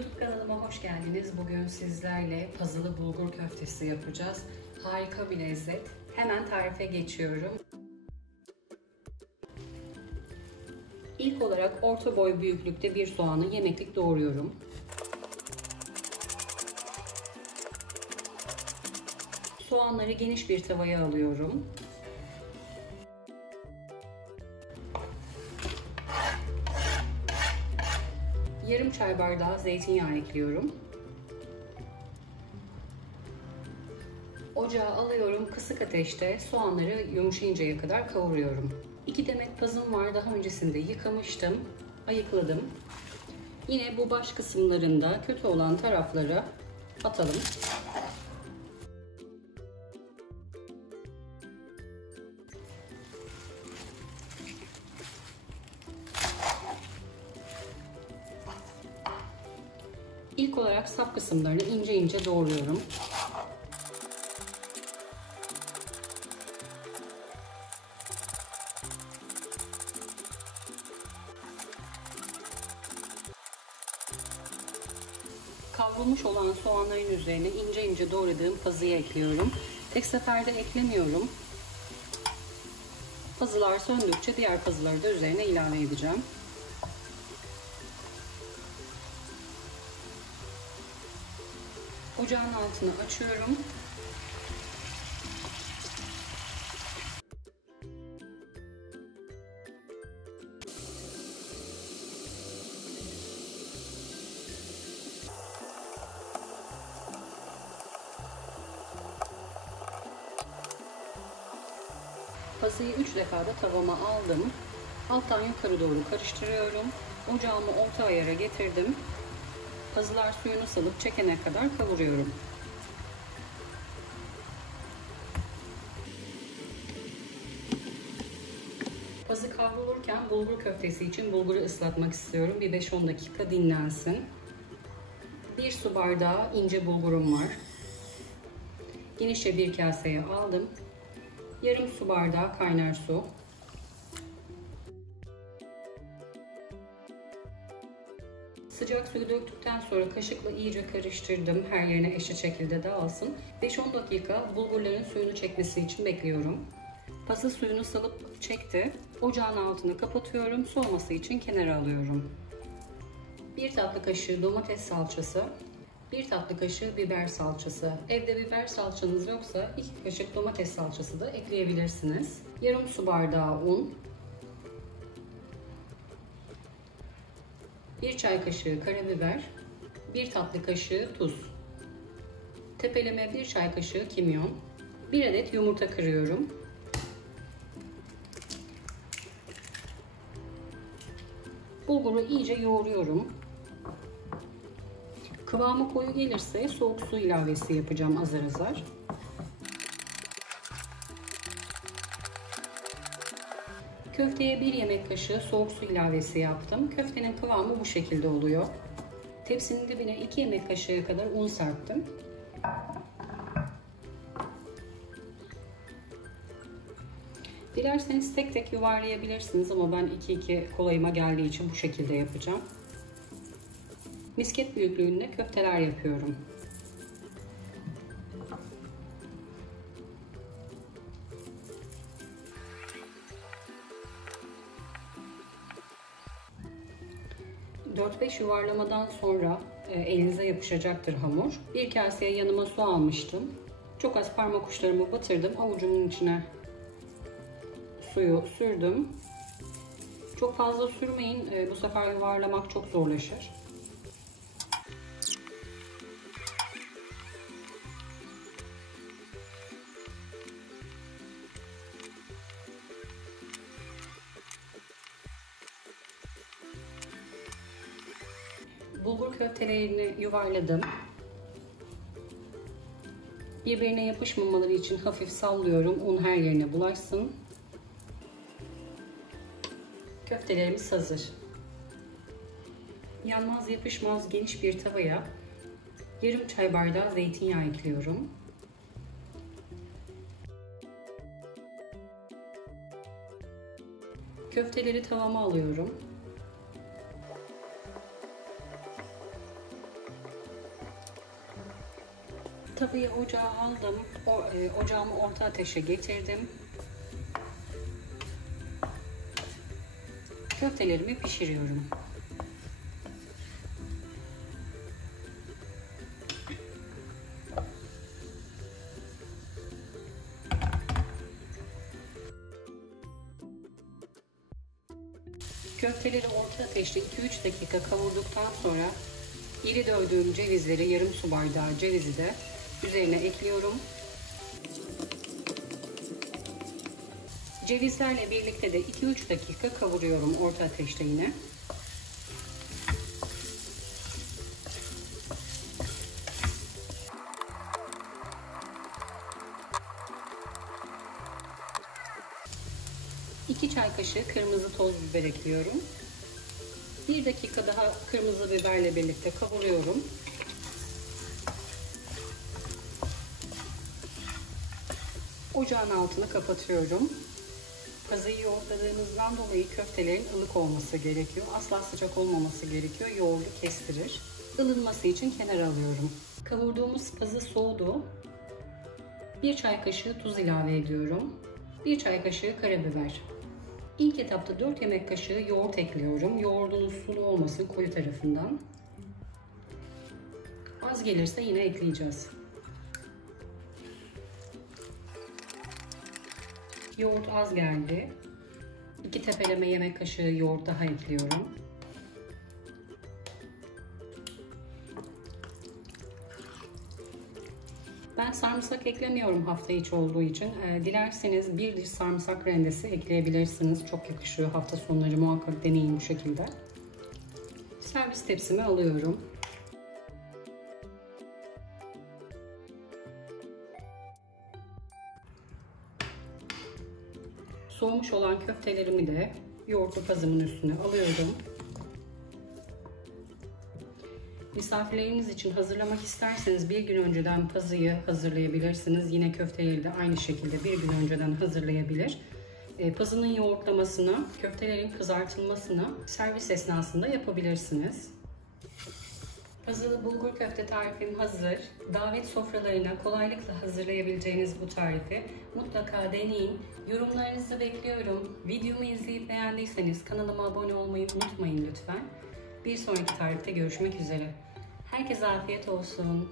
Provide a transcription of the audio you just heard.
YouTube kanalıma hoş geldiniz. Bugün sizlerle pazılı bulgur köftesi yapacağız. Harika bir lezzet. Hemen tarife geçiyorum. İlk olarak orta boy büyüklükte bir soğanı yemeklik doğruyorum. Soğanları geniş bir tavaya alıyorum. Yarım çay bardağı zeytinyağı ekliyorum. Ocağa alıyorum, kısık ateşte soğanları yumuşayıncaya kadar kavuruyorum. 2 demet pazım var, daha öncesinde yıkamıştım, ayıkladım. Yine bu baş kısımlarında kötü olan tarafları atalım. İlk olarak sap kısımlarını ince ince doğruyorum. Kavrulmuş olan soğanların üzerine ince ince doğradığım pazıyı ekliyorum. Tek seferde eklemiyorum. Pazılar söndükçe diğer pazıları da üzerine ilave edeceğim. Ocağın altını açıyorum. Pazıyı 3 defa da tavama aldım. Alttan yukarı doğru karıştırıyorum. Ocağımı orta ayara getirdim. Pazılar suyunu salıp çekene kadar kavuruyorum. Pazı kavrulurken bulgur köftesi için bulguru ıslatmak istiyorum. Bir 5-10 dakika dinlensin. 1 su bardağı ince bulgurum var. Genişçe bir kaseye aldım. Yarım su bardağı kaynar su. Sıcak suyu döktükten sonra kaşıkla iyice karıştırdım. Her yerine eşit şekilde dağılsın. 5-10 dakika bulgurların suyunu çekmesi için bekliyorum. Pazı suyunu salıp çekti. Ocağın altını kapatıyorum. Soğuması için kenara alıyorum. 1 tatlı kaşığı domates salçası, 1 tatlı kaşığı biber salçası. Evde biber salçanız yoksa 2 kaşık domates salçası da ekleyebilirsiniz. Yarım su bardağı un, 1 çay kaşığı karabiber, 1 tatlı kaşığı tuz, tepeleme 1 çay kaşığı kimyon, 1 adet yumurta kırıyorum. Bulguru iyice yoğuruyorum. Kıvamı koyu gelirse soğuk su ilavesi yapacağım azar azar. Köfteye 1 yemek kaşığı soğuk su ilavesi yaptım. Köftenin kıvamı bu şekilde oluyor. Tepsinin dibine 2 yemek kaşığı kadar un serptim. Dilerseniz tek tek yuvarlayabilirsiniz ama ben 2-2 kolayıma geldiği için bu şekilde yapacağım. Misket büyüklüğünde köfteler yapıyorum. ...4-5 yuvarlamadan sonra elinize yapışacaktır hamur. Bir kaseye yanıma su almıştım. Çok az parmak uçlarımı batırdım. Avucumun içine suyu sürdüm. Çok fazla sürmeyin. Bu sefer yuvarlamak çok zorlaşır. Bulgur köftelerini yuvarladım. Birbirine yapışmamaları için hafif sallıyorum. Un her yerine bulaşsın. Köftelerimiz hazır. Yanmaz yapışmaz geniş bir tavaya yarım çay bardağı zeytinyağı ekliyorum. Köfteleri tavama alıyorum. Tavayı ocağa aldım. Ocağımı orta ateşe getirdim. Köftelerimi pişiriyorum. Köfteleri orta ateşte 2-3 dakika kavurduktan sonra iri dövdüğüm cevizleri, yarım su bardağı cevizi de üzerine ekliyorum. Cevizlerle birlikte de 2-3 dakika kavuruyorum orta ateşte yine. İki çay kaşığı kırmızı toz biber ekliyorum. 1 dakika daha kırmızı biberle birlikte kavuruyorum. Ocağın altını kapatıyorum. Pazıyı yoğurtladığımızdan dolayı köftelerin ılık olması gerekiyor. Asla sıcak olmaması gerekiyor. Yoğurdu kestirir. Ilınması için kenara alıyorum. Kavurduğumuz pazı soğudu. 1 çay kaşığı tuz ilave ediyorum. 1 çay kaşığı karabiber. İlk etapta 4 yemek kaşığı yoğurt ekliyorum. Yoğurdunuz sulu olmasın, koyu tarafından. Az gelirse yine ekleyeceğiz. Yoğurt az geldi. 2 tepeleme yemek kaşığı yoğurt daha ekliyorum. Ben sarımsak eklemiyorum hafta içi olduğu için. Dilerseniz bir diş sarımsak rendesi ekleyebilirsiniz. Çok yakışıyor. Hafta sonları muhakkak deneyin bu şekilde. Servis tepsime alıyorum. Soğumuş olan köftelerimi de yoğurtlu pazımın üstüne alıyorum. Misafirleriniz için hazırlamak isterseniz bir gün önceden pazıyı hazırlayabilirsiniz. Yine köfteleri de aynı şekilde bir gün önceden hazırlayabilir. Pazının yoğurtlamasını, köftelerin kızartılmasını servis esnasında yapabilirsiniz. Pazılı bulgur köfte tarifim hazır. Davet sofralarına kolaylıkla hazırlayabileceğiniz bu tarifi mutlaka deneyin. Yorumlarınızı bekliyorum. Videomu izleyip beğendiyseniz kanalıma abone olmayı unutmayın lütfen. Bir sonraki tarifte görüşmek üzere. Herkese afiyet olsun.